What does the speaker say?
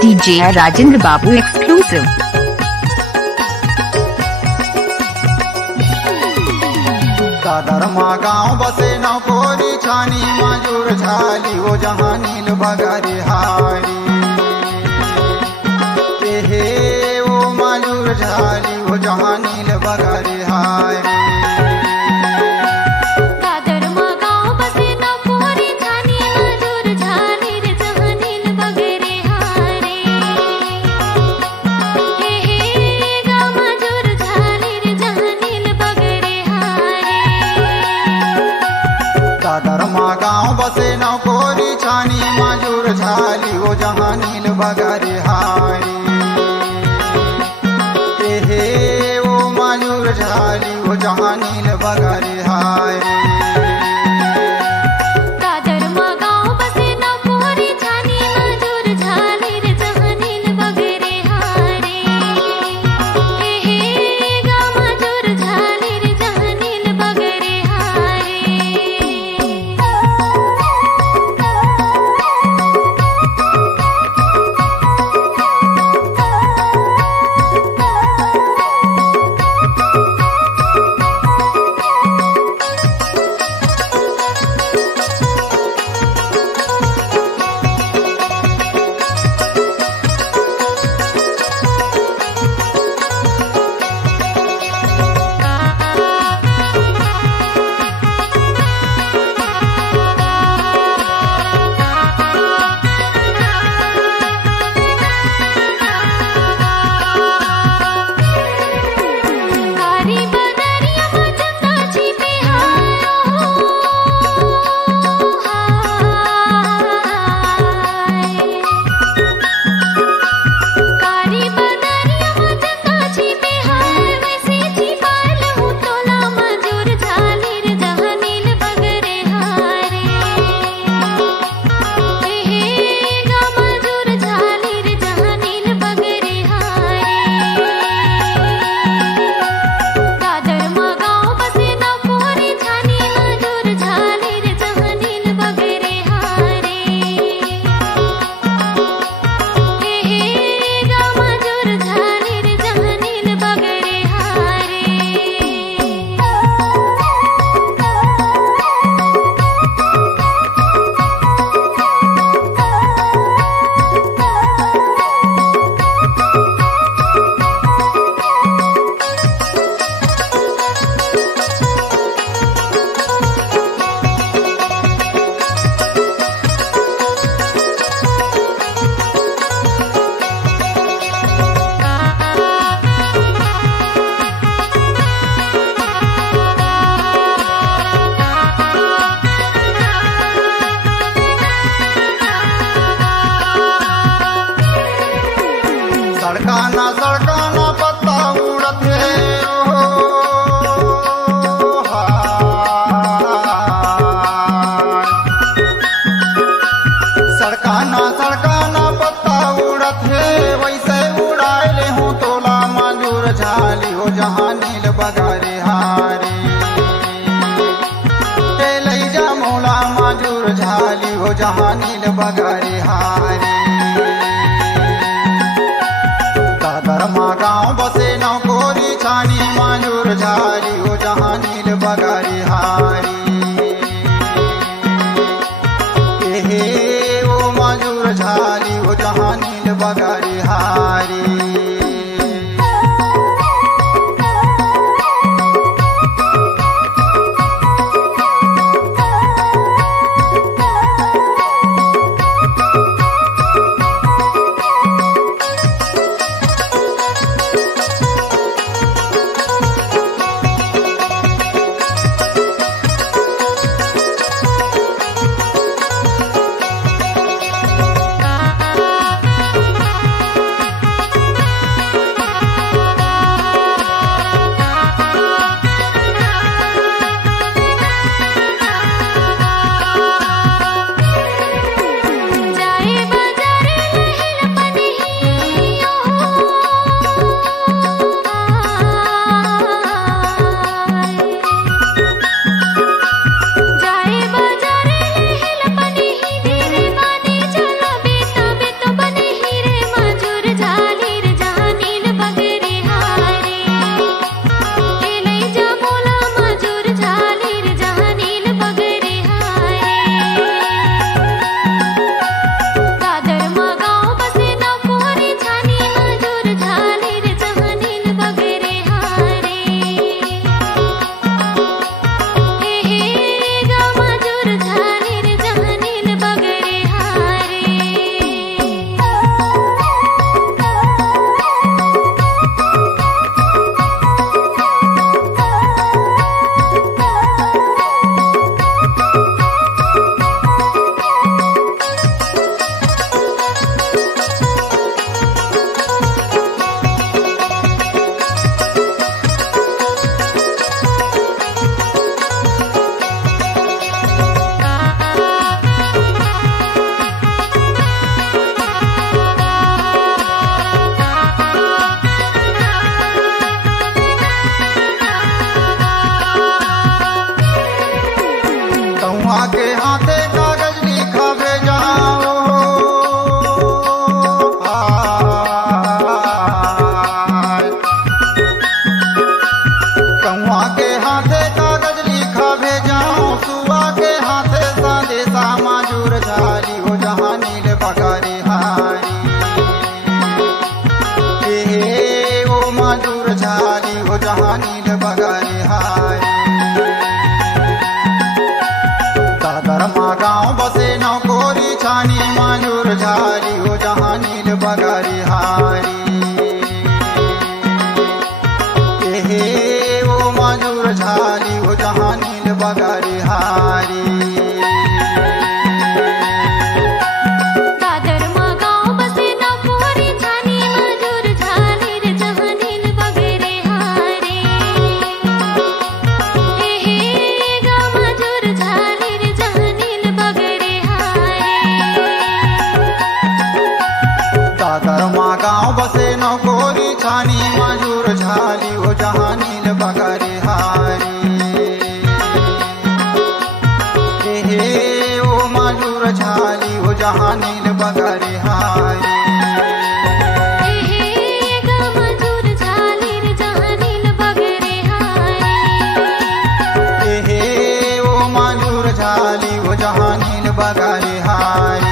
DJ Rajendra Babu exclusive. दादर मा गाँव बसे नौकोरी छानी मजूर झाली वो जहाँ नील बगरी हारी हे वो मजूर झाली वो जहाँ नील बगरी हारी। दादर मा गाँव बसे नौकोरी छानी मजूर झाली वो जहाँ नील बगरी हारी हे वो मजूर झाली वो जहाँ नील बगरी हारी। सड़काना पत्ता उड़त है सड़काना पत्ता उड़त है वैसे उड़ाए ले हूँ तोला मजूर झाली हो जहाँ नील बगरी हारी ले जा मोला मजूर झाली हो जहाँ नील बगरी हारी। दादर मा गाँव बसे नौकोरी छानी मजूर झाली हो जहाँ नील बगरी हारी हे वो मजूर झाली हो जहाँ नील बगरी हारी। मजूर झाली हो जहाँ नील बगारे हारी हे ओ मजूर झाली हो जहाँ नील बगारे हारी दादरमा गाँव बसे नौकोरी छानी मजूर झाली हो जहाँ नील बगारे हारी हे ओ मजूर झाली हो जहाँ नील बगारे हारी दादरमा गाँव बसे नौकोरी छानी मजूर झाली हो जहाँ नील बगारे हारी हे ओ मजूर झाली हो जहाँ नील बगारे हारी हे ओ मजूर झाली हो जहाँ नील बगारे हारी